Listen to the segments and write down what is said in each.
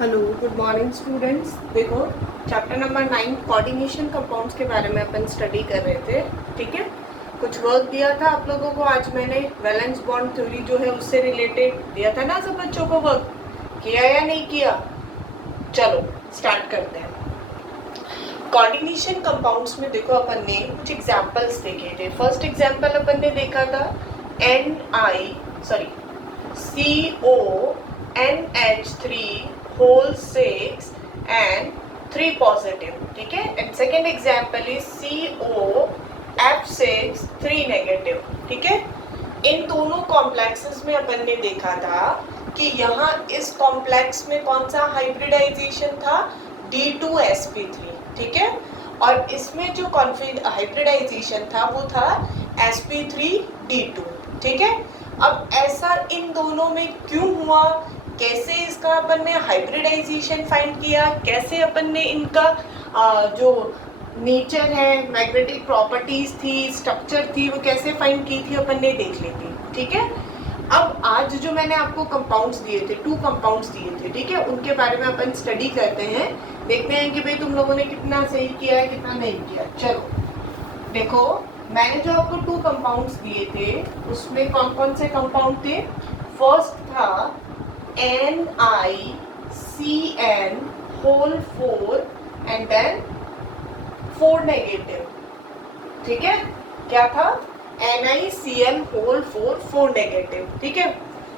Hello, good morning students. देखो, chapter number 9 coordination compounds के बारे में अपन स्टडी कर रहे थे। ठीक है, कुछ वर्क दिया था आप लोगों को। आज मैंने वैलेंस बॉन्ड थ्योरी जो है उससे रिलेटेड दिया था ना सब बच्चों को। वर्क किया या नहीं किया? चलो स्टार्ट करते हैं। कोऑर्डिनेशन कंपाउंड्स में देखो अपन ने कुछ एग्जांपल्स देखे थे। फर्स्ट एग्जांपल अपन ने देखा था CONH3 whole 6 and 3 positive. ठीक है, and second example is COF6 3 negative. ठीक है, इन दोनों कॉम्प्लेक्सेस में अपन ने देखा था कि यहाँ इस कॉम्प्लेक्स में कौन सा हाइब्रिडाइजेशन था, D2sp3। ठीक है, और इसमें जो हाइब्रिडाइजेशन था वो था sp3d2। ठीक है, अब ऐसा इन दोनों में क्यों हुआ, कैसे इसका अपन ने हाइब्रिडाइजेशन फाइंड किया, कैसे अपन ने इनका जो नेचर है, मैग्नेटिक प्रॉपर्टीज थी, स्ट्रक्चर थी, वो कैसे फाइंड की थी अपन ने देख ली थी। ठीक है, अब आज जो मैंने आपको कंपाउंड्स दिए थे, 2 कंपाउंड्स दिए थे, ठीक है, उनके बारे में अपन स्टडी करते हैं। देखते हैं कि भाई तुम लोगों ने कितना सही किया है, कितना नहीं किया। चलो देखो, मैंने जो आपको 2 कंपाउंड्स दिए थे उसमें कौन कौन से कंपाउंड थे। फर्स्ट था NiCN whole 4 and then 4 negative. ठीक है, क्या था? NiCN whole 4 negative. ठीक है,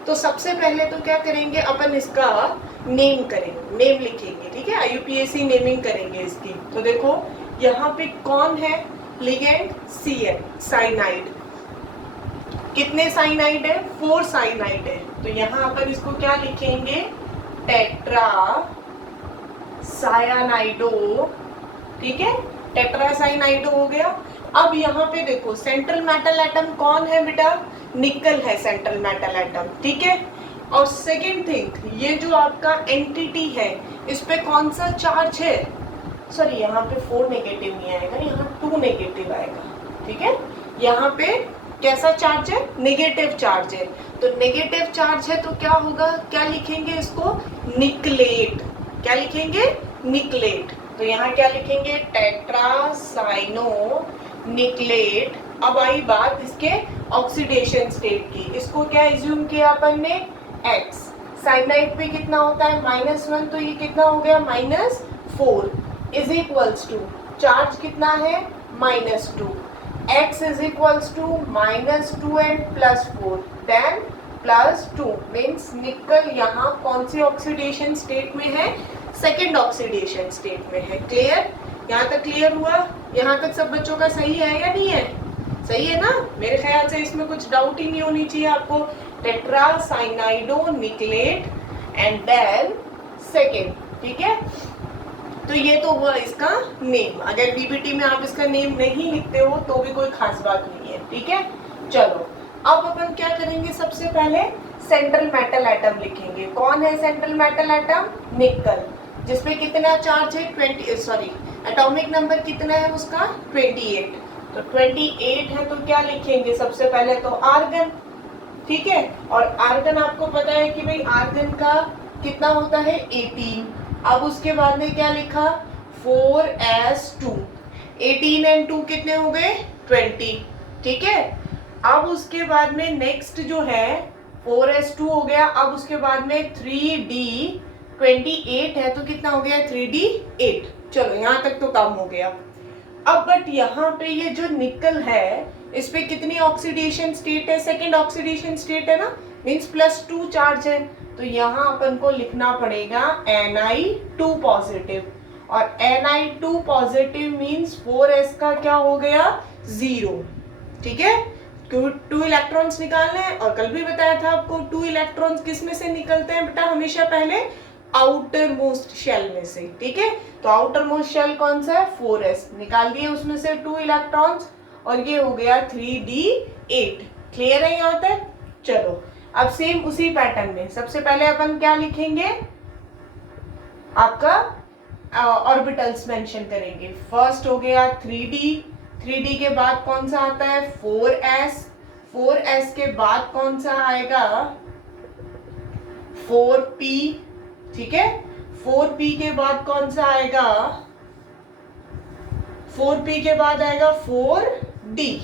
तो सबसे पहले तो क्या करेंगे अपन, इसका नेम करेंगे, नेम लिखेंगे। ठीक है, IUPAC नेमिंग करेंगे इसकी। तो देखो यहाँ पे कौन है लिगेंड, CN, साइनाइड। कितने साइनाइड है? 4 साइनाइड है। तो यहाँ अपन इसको क्या लिखेंगे, टेट्रा सायानाइडो। ठीक है, टेट्रा साइनाइडो हो गया। अब यहाँ पे देखो सेंट्रल मेटल एटम कौन है बेटा, निकल है सेंट्रल मेटल एटम। ठीक है, और सेकेंड थिंग, ये जो आपका एंटिटी है इस पे कौन सा चार्ज है, सॉरी यहाँ पे 4 नेगेटिव नहीं आएगा, यहाँ 2 नेगेटिव आएगा। ठीक है, यहाँ पे कैसा चार्ज है, नेगेटिव चार्ज है। तो नेगेटिव चार्ज है तो क्या होगा, क्या लिखेंगे इसको, निकलेट। क्या लिखेंगे, निकलेट। तो यहाँ क्या लिखेंगे, टेट्रासाइनो निकलेट। अब आई बात इसके ऑक्सीडेशन स्टेट की। इसको क्या एज्यूम किया अपन ने, X। साइनाइड पे कितना होता है, -1, तो ये कितना हो गया, -4 इज इक्वल्स टू, चार्ज कितना है, -2। X is equals to -2 and +4 then +2 means निकल यहाँ कौन सी ऑक्सीडेशन स्टेट में है, सेकेंड ऑक्सीडेशन स्टेट में है। क्लियर? यहाँ तक क्लियर हुआ? यहाँ तक सब बच्चों का सही है या नहीं है? सही है ना? मेरे ख्याल से इसमें कुछ डाउट ही नहीं होनी चाहिए आपको। टेट्रासाइनाइडो निकलेट एंड देन सेकेंड। ठीक है, तो ये तो हुआ इसका नेम। अगर बीबीटी में आप इसका नेम नहीं लिखते हो तो भी कोई खास बात नहीं है। ठीक है, चलो अब अपन क्या करेंगे, सबसे पहले सेंट्रल मेटल एटम लिखेंगे। कौन है सेंट्रल मेटल एटम, निकल, जिसपे कितना चार्ज है, 20, सॉरी एटॉमिक नंबर कितना है उसका, 28। तो 28 है तो क्या लिखेंगे, सबसे पहले तो आर्गन। ठीक है, और आर्गन आपको पता है कि भाई आर्गन का कितना होता है, 18। अब उसके बाद में क्या लिखा, 4s2। 18 एंड 2 कितने हो गए, 20। ठीक है, अब उसके बाद में नेक्स्ट जो है 4s2 हो गया। अब उसके बाद में 3d28 है तो कितना हो गया, 3d8। चलो यहाँ तक तो काम हो गया। अब बट यहाँ पे ये जो निकल है इस पे कितनी ऑक्सीडेशन स्टेट है, सेकेंड ऑक्सीडेशन स्टेट है ना, मीन्स +2 चार्ज है। तो यहाँ अपन को लिखना पड़ेगा Ni2 पॉजिटिव, और Ni2 पॉजिटिव मीन्स 4s का क्या हो गया, 0। ठीक है, 2 इलेक्ट्रॉन्स निकालने हैं, और कल भी बताया था आपको 2 इलेक्ट्रॉन्स किस में से निकलते हैं बेटा, हमेशा पहले आउटर मोस्ट शेल में से। ठीक है, तो आउटर मोस्ट शेल कौन सा है, 4s, निकाल दिए उसमें से 2 इलेक्ट्रॉन्स, और ये हो गया 3d8। क्लियर है यहाँ तक? चलो अब सेम उसी पैटर्न में सबसे पहले अपन क्या लिखेंगे, आपका ऑर्बिटल्स मेंशन करेंगे। फर्स्ट हो गया 3d के बाद कौन सा आता है, 4s के बाद कौन सा आएगा, 4p। ठीक है, 4p के बाद कौन सा आएगा, 4p के बाद आएगा 4d,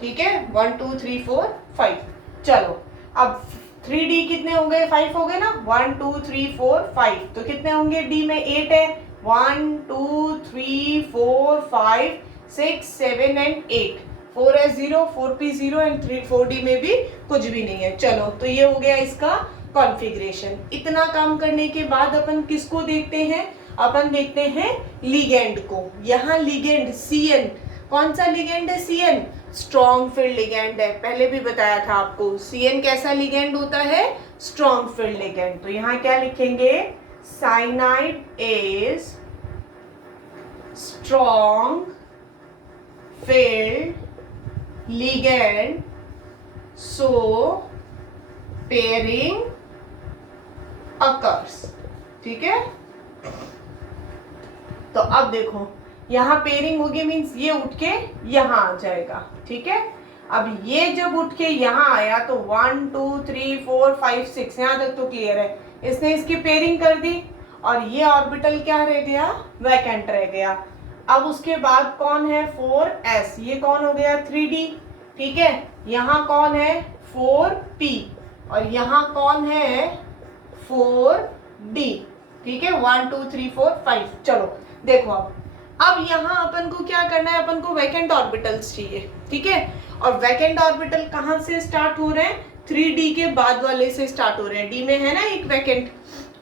ठीक है, 1 2 3 4 5। चलो अब 3d कितने हो गए, 5 हो गए ना, 1 2 3 4 5, तो कितने होंगे, d में 8 है, 1 2 3 4 5 6 7 एंड 8, 4 है 0, 4p 0 एंड 4d में भी कुछ भी नहीं है। चलो तो ये हो गया इसका कॉन्फ़िगरेशन। इतना काम करने के बाद अपन किसको देखते हैं, अपन देखते हैं लिगेंड को। यहाँ लिगेंड Cn, कौन सा लिगेंड है, Cn स्ट्रॉन्ग फील्ड लिगेंड है, पहले भी बताया था आपको। Cn कैसा लिगेंड होता है, स्ट्रॉन्ग फील्ड लिगेंड। तो यहाँ क्या लिखेंगे, cyanide is strong field ligand, so pairing occurs, ठीक है। तो अब देखो यहाँ पेयरिंग होगी, मीन्स ये उठ के यहाँ आ जाएगा, ठीक है। अब ये जब उठ के यहाँ आया तो 1 2 3 4 5 6 यहाँ तक तो क्लियर है, इसने इसकी पेयरिंग कर दी और ये ऑर्बिटल क्या रह गया, वैकेंट रह गया। अब उसके बाद कौन है 4s, ये कौन हो गया 3d, ठीक है। यहाँ कौन है 4p और यहाँ कौन है 4d, ठीक है, 1 2 3 4 5। चलो देखो अब यहाँ अपन को क्या करना है, अपन को वैकेंट ऑर्बिटल्स चाहिए, ठीक है। और वैकेंट ऑर्बिटल कहाँ से स्टार्ट हो रहे हैं, 3d के बाद वाले से स्टार्ट हो रहे हैं। d में है ना एक वैकेंट,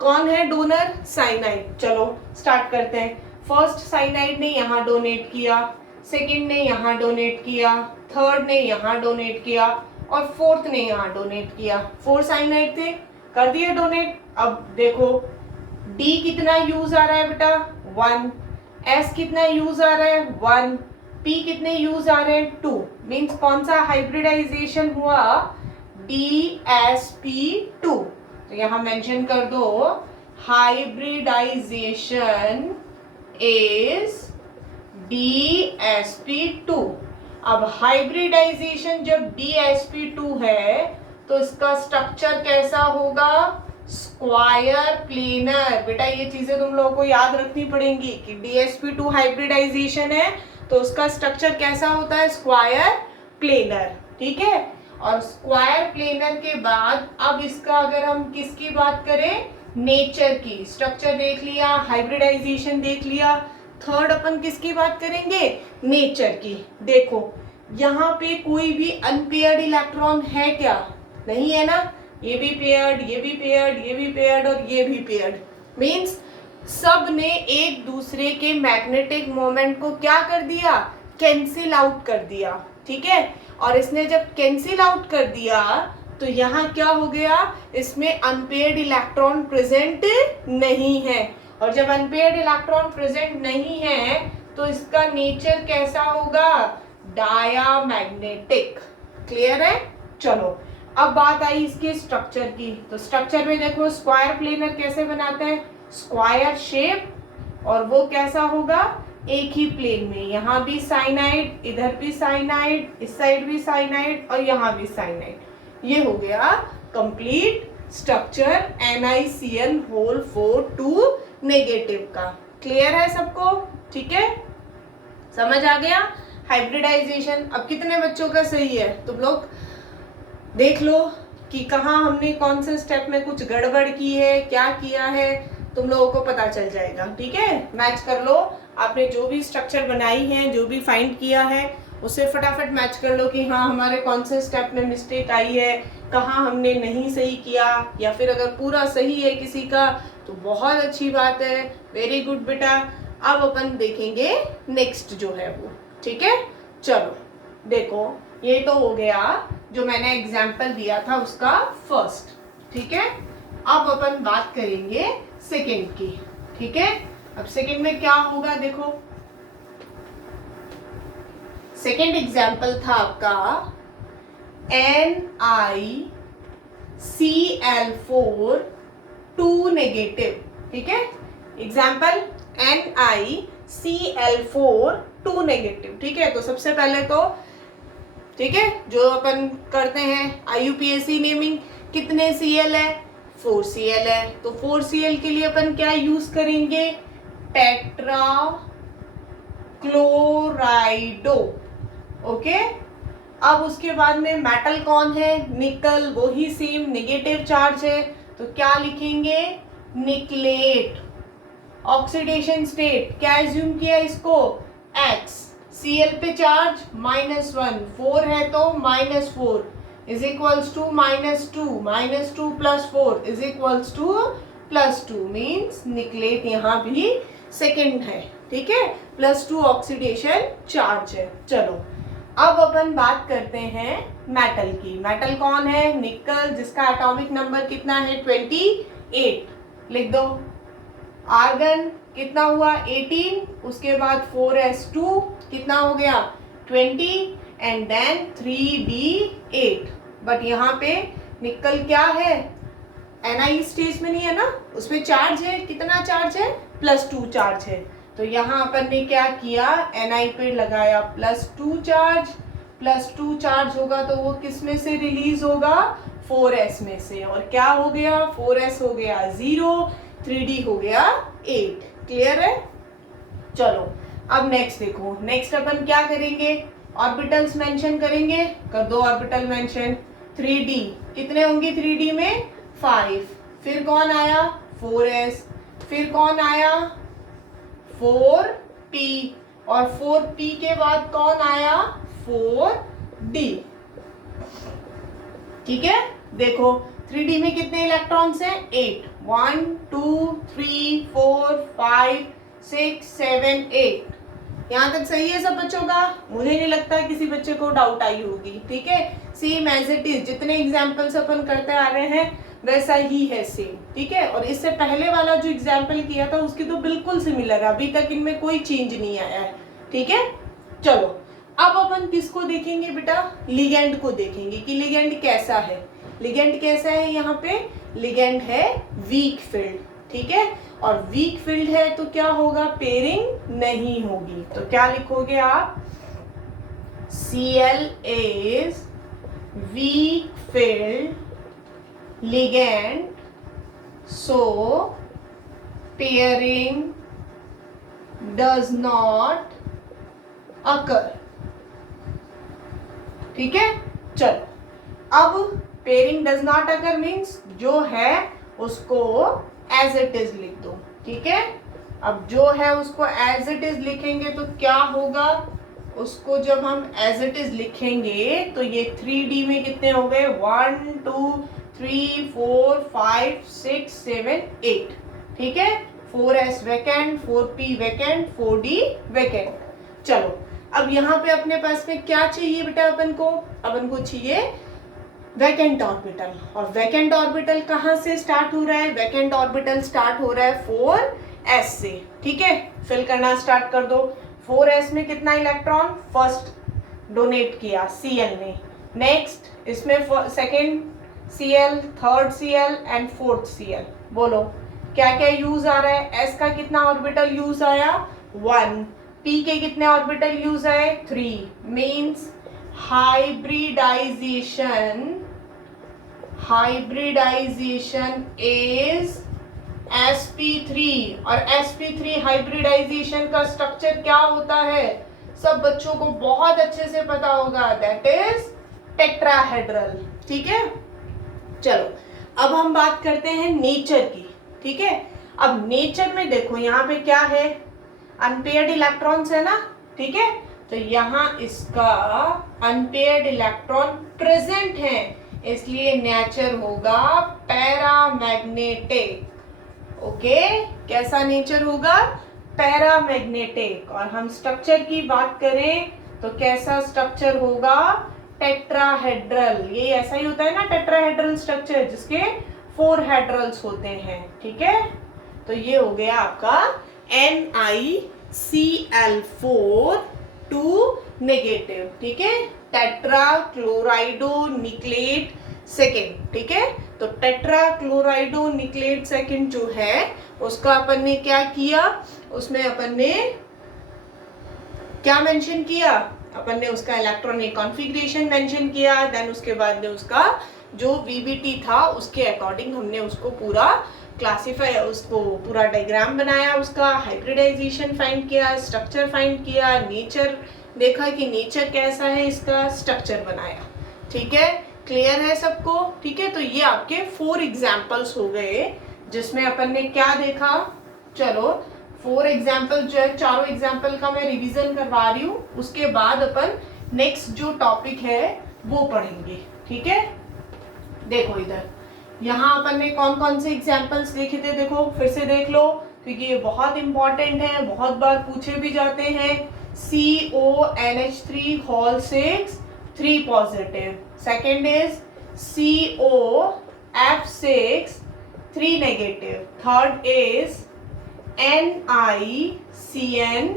कौन है डोनर, साइनाइड। चलो स्टार्ट करते हैं। फर्स्ट साइनाइड ने यहाँ डोनेट किया, सेकंड ने यहाँ डोनेट किया, थर्ड ने यहाँ डोनेट किया और फोर्थ ने यहाँ डोनेट किया। 4 साइनाइड थे, कर दिए डोनेट। अब देखो D कितना यूज आ रहा है बेटा 1, S कितना यूज आ रहा है 1, P कितने यूज आ रहे हैं 2, मीन्स कौन सा हाइब्रिडाइजेशन हुआ, DsP2। तो यहाँ मेंशन कर दो हाइब्रिडाइजेशन इज DsP2। अब हाइब्रिडाइजेशन जब DsP2 है तो इसका स्ट्रक्चर कैसा होगा, स्क्वायर प्लेनर। बेटा ये चीजें तुम लोगों को याद रखनी पड़ेंगी कि DsP2 हाइब्रिडाइजेशन है तो उसका स्ट्रक्चर कैसा होता है, स्क्वायर प्लेनर, ठीक है। और स्क्वायर प्लेनर के बाद अब इसका अगर हम किसकी बात करें, नेचर की, स्ट्रक्चर देख लिया, हाइब्रिडाइजेशन देख लिया, थर्ड अपन किसकी बात करेंगे, नेचर की। देखो यहाँ पे कोई भी अनपेयर्ड इलेक्ट्रॉन है क्या, नहीं है ना, ये भी पेयर्ड, ये भी पेयर्ड, ये भी पेयर्ड और ये भी पेयर्ड, मीन्स सब ने एक दूसरे के मैग्नेटिक मोमेंट को क्या कर दिया, कैंसिल आउट कर दिया, ठीक है। और इसने जब कैंसिल आउट कर दिया तो यहाँ क्या हो गया, इसमें अनपेयर्ड इलेक्ट्रॉन प्रेजेंट नहीं है। और जब अनपेयर्ड इलेक्ट्रॉन प्रेजेंट नहीं है तो इसका नेचर कैसा होगा, डायामैग्नेटिक। क्लियर है। चलो अब बात आई इसके स्ट्रक्चर की। तो स्ट्रक्चर में देखो स्क्वायर प्लेनर कैसे बनाते हैं, स्क्वायर शेप, और वो कैसा होगा, एक ही प्लेन में, यहाँ भी साइनाइड, इधर भी साइनाइड, इस साइड भी साइनाइड और यहाँ भी साइनाइड। ये हो गया complete structure NiCN whole 4 negative का। क्लियर है सबको, ठीक है, समझ आ गया। हाइब्रिडाइजेशन अब कितने बच्चों का सही है, तुम लोग देख लो कि कहाँ हमने कौन से स्टेप में कुछ गड़बड़ की है, क्या किया है, तुम लोगों को पता चल जाएगा, ठीक है। मैच कर लो, आपने जो भी स्ट्रक्चर बनाई है, जो भी फाइंड किया है, उससे फटाफट मैच कर लो कि हाँ हमारे कौन से स्टेप में मिस्टेक आई है, कहाँ हमने नहीं सही किया, या फिर अगर पूरा सही है किसी का तो बहुत अच्छी बात है, वेरी गुड बेटा। अब अपन देखेंगे नेक्स्ट जो है वो, ठीक है। चलो देखो ये तो हो गया जो मैंने एग्जाम्पल दिया था उसका फर्स्ट, ठीक है। अब अपन बात करेंगे सेकेंड की, ठीक है। अब सेकेंड में क्या होगा, देखो सेकेंड एग्जाम्पल था आपका NiCl4 2 नेगेटिव, ठीक है। एग्जाम्पल NiCl4 2 नेगेटिव, ठीक है। तो सबसे पहले तो ठीक है जो अपन करते हैं IUPAC नेमिंग, कितने Cl है 4Cl है, तो 4Cl के लिए अपन क्या यूज करेंगे, टेट्रा क्लोराइडो। ओके, अब उसके बाद में मेटल कौन है, निकल, वो ही सेम नेगेटिव चार्ज है, तो क्या लिखेंगे, निकलेट। ऑक्सीडेशन स्टेट क्या एज्यूम किया इसको, X, Cl पे चार्ज -1, 4 है तो -4 is equals to -2, -2 + 4 is equals to +2, means निकलेट यहाँ भी सेकेंड है, ठीक है, +2 ऑक्सीडेशन चार्ज है। चलो अब अपन बात करते हैं मेटल की। मेटल कौन है, निकल, जिसका एटॉमिक नंबर कितना है, 28, लिख दो। आर्गन कितना हुआ, 18, उसके बाद 4s2 कितना हो गया, 20, एंड देन 3d8। बट यहाँ पे निकल क्या है, Ni स्टेज में नहीं है ना, उसमें चार्ज है, कितना चार्ज है, +2 चार्ज है, तो यहाँ अपन ने क्या किया, Ni पे लगाया +2 चार्ज, +2 चार्ज होगा तो वो किस में से रिलीज होगा, 4s में से, और क्या हो गया, 4s हो गया 0, 3d हो गया 8। क्लियर है। चलो अब नेक्स्ट देखो, नेक्स्ट अपन क्या करेंगे, ऑर्बिटल्स मेंशन करेंगे, कर दो ऑर्बिटल मेंशन। 3d कितने होंगे, 3d में 5, फिर कौन आया, 4s, फिर कौन आया, 4p, और 4p के बाद कौन आया, 4d। ठीक है, देखो 3d में कितने इलेक्ट्रॉन्स हैं, 8, 1 2 3 4 5 6 7 8। यहाँ तक सही है सब बच्चों का, मुझे नहीं लगता किसी बच्चे को डाउट आई होगी। ठीक है, सेम एज इट इज, जितने एग्जाम्पल्स अपन करते आ रहे हैं वैसा ही है सेम। ठीक है, और इससे पहले वाला जो एग्जाम्पल किया था उसकी तो बिल्कुल सिमिलर है, अभी तक इनमें कोई चेंज नहीं आया है। ठीक है, चलो अब अपन किसको देखेंगे बेटा, लिगेंड को देखेंगे कि लिगेंड कैसा है। लिगेंड कैसा है, यहाँ पे लिगेंड है वीक फील्ड। ठीक है, और वीक फील्ड है तो क्या होगा, पेयरिंग नहीं होगी, तो क्या लिखोगे आप, Cl is weak filled ligand, so pairing does not occur। ठीक है, चलो अब pairing does not occur means जो है उसको एज इट इज लिख दो। ठीक है, अब जो है उसको एज इट इज लिखेंगे तो क्या होगा, उसको जब हम एज इट इज लिखेंगे तो ये 3D में कितने हो गए, 1 2 3 4 5 6 7 8। ठीक है, 4s vacant, 4p vacant, 4d vacant. चलो अब यहाँ पे अपने पास में क्या चाहिए बेटा, अपन को चाहिए वैकेंट ऑर्बिटल। और वैकेंट ऑर्बिटल कहाँ से स्टार्ट हो रहा है, वैकेंट ऑर्बिटल स्टार्ट हो रहा है 4s से। ठीक है, फिल करना स्टार्ट कर दो। 4s में कितना इलेक्ट्रॉन, फर्स्ट डोनेट किया Cl ने, नेक्स्ट इसमें second Cl, third Cl and fourth Cl। बोलो क्या क्या यूज आ रहा है, s का कितना ऑर्बिटल यूज आया, 1, p के कितने ऑर्बिटल यूज आए, 3, मीन्स हाइब्रिडाइजेशन इज sp3। और sp3 हाइब्रिडाइजेशन का स्ट्रक्चर क्या होता है, सब बच्चों को बहुत अच्छे से पता होगा, दैट इज टेट्राहेड्रल। ठीक है, चलो अब हम बात करते हैं नेचर की। ठीक है, अब नेचर में देखो यहाँ पे क्या है, अनपेयर्ड इलेक्ट्रॉन्स है ना। ठीक है, तो यहाँ इसका अनपेयर्ड इलेक्ट्रॉन प्रेजेंट है, इसलिए नेचर होगा पैरामैग्नेटिक। ओके, कैसा नेचर होगा, पैरामैग्नेटिक। और हम स्ट्रक्चर की बात करें तो कैसा स्ट्रक्चर होगा, टेट्राहेड्रल। ये ऐसा ही होता है ना टेट्राहेड्रल स्ट्रक्चर, जिसके 4 हेड्रल्स होते हैं। ठीक है, तो ये हो गया आपका NiCl4 2 नेगेटिव। ठीक है, टेट्रा क्लोराइडो निकलेट सेकेंड। ठीक है, तो टेट्रा क्लोराइडो निकलेट सेकेंड जो है उसका अपन ने क्या किया, उसमें अपन ने क्या मेंशन किया, अपन ने उसका इलेक्ट्रॉनिक कॉन्फ़िगरेशन मेंशन किया, देन उसके बाद में उसका जो VBT था उसके अकॉर्डिंग हमने उसको पूरा क्लासीफाई, उसको पूरा डायग्राम बनाया, उसका हाइब्रिडाइजेशन फाइंड किया, स्ट्रक्चर फाइंड किया, नेचर देखा कि नेचर कैसा है, इसका स्ट्रक्चर बनाया। ठीक है, क्लियर है सबको? ठीक है, तो ये आपके 4 एग्जाम्पल्स हो गए जिसमें अपन ने क्या देखा। चलो 4 एग्जाम्पल जो है, चारों एग्जाम्पल का मैं रिवीजन करवा रही हूँ, उसके बाद अपन नेक्स्ट जो टॉपिक है वो पढ़ेंगे। ठीक है, देखो इधर यहाँ अपन ने कौन कौन से एग्जाम्पल्स देखे थे, देखो फिर से देख लो क्योंकि ये बहुत इंपॉर्टेंट है, बहुत बार पूछे भी जाते हैं। CONH3 whole 6 3 positive, second is COF6 3 negative, third is NiCN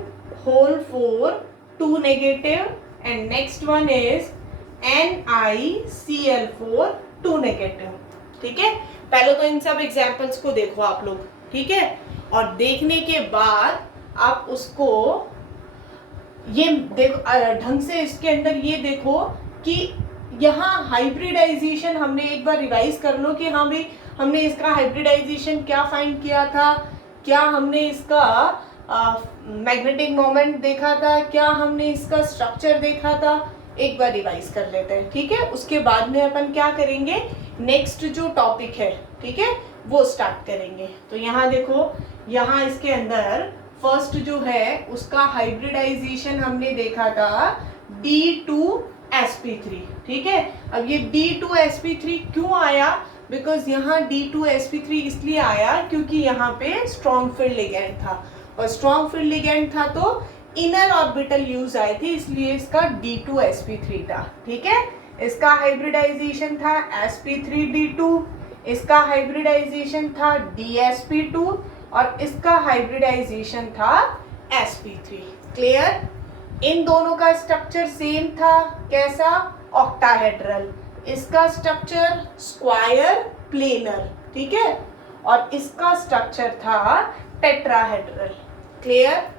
whole 4 2 negative, and next one is NiCl4 2 negative. ठीक है, पहले तो इन सब एग्जाम्पल्स को देखो आप लोग। ठीक है, और देखने के बाद आप उसको ये देखो ढंग से, इसके अंदर ये देखो कि यहाँ हाइब्रिडाइजेशन हमने एक बार रिवाइज कर लो कि हाँ भाई हमने इसका हाइब्रिडाइजेशन क्या फाइंड किया था, क्या हमने इसका मैग्नेटिक मोमेंट देखा था, क्या हमने इसका स्ट्रक्चर देखा था, एक बार रिवाइज कर लेते हैं। ठीक है, उसके बाद में अपन क्या करेंगे, नेक्स्ट जो टॉपिक है, ठीक है, वो स्टार्ट करेंगे। तो यहाँ देखो, यहाँ इसके अंदर फर्स्ट जो है उसका हाइब्रिडाइजेशन हमने देखा था D2sp3। ठीक है, अब ये D2sp3 क्यों आया, बिकॉज यहाँ D2sp3 इसलिए आया क्योंकि यहाँ पे स्ट्रॉन्ग फील्ड लिगैंड था, और स्ट्रॉन्ग फील्ड लिगैंड था तो इनर ऑर्बिटल यूज आए थे, इसलिए इसका D2sp3 था। ठीक है, इसका हाइब्रिडाइजेशन था sp3d2, इसका हाइब्रिडाइजेशन था dsp2, और इसका हाइब्रिडाइजेशन था sp3। क्लियर? इन दोनों का स्ट्रक्चर सेम था, कैसा, ऑक्टाहेड्रल, इसका स्ट्रक्चर स्क्वायर प्लेनर। ठीक है, और इसका स्ट्रक्चर था टेट्राहेड्रल। क्लियर?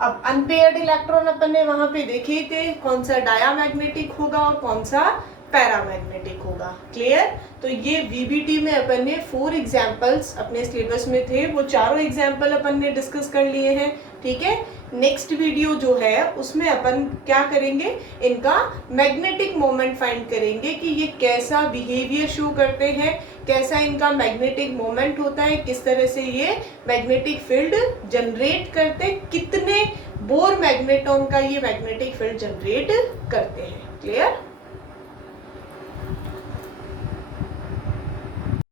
अब अनपेयर्ड इलेक्ट्रॉन अपन ने वहां पे देखे ही थे, कौन सा डायामैग्नेटिक होगा और कौन सा पैरामैग्नेटिक होगा। क्लियर? तो ये VBT में अपन ने 4 एग्जाम्पल्स अपने सिलेबस में थे, वो चारों एग्जाम्पल अपन ने डिस्कस कर लिए हैं। ठीक है, नेक्स्ट वीडियो जो है उसमें अपन क्या करेंगे, इनका मैग्नेटिक मोमेंट फाइंड करेंगे कि ये कैसा बिहेवियर शो करते हैं, कैसा इनका मैग्नेटिक मोमेंट होता है, किस तरह से ये मैग्नेटिक फील्ड जनरेट करते, कितने बोर मैग्नेटॉन का ये मैग्नेटिक फील्ड जनरेट करते हैं। क्लियर?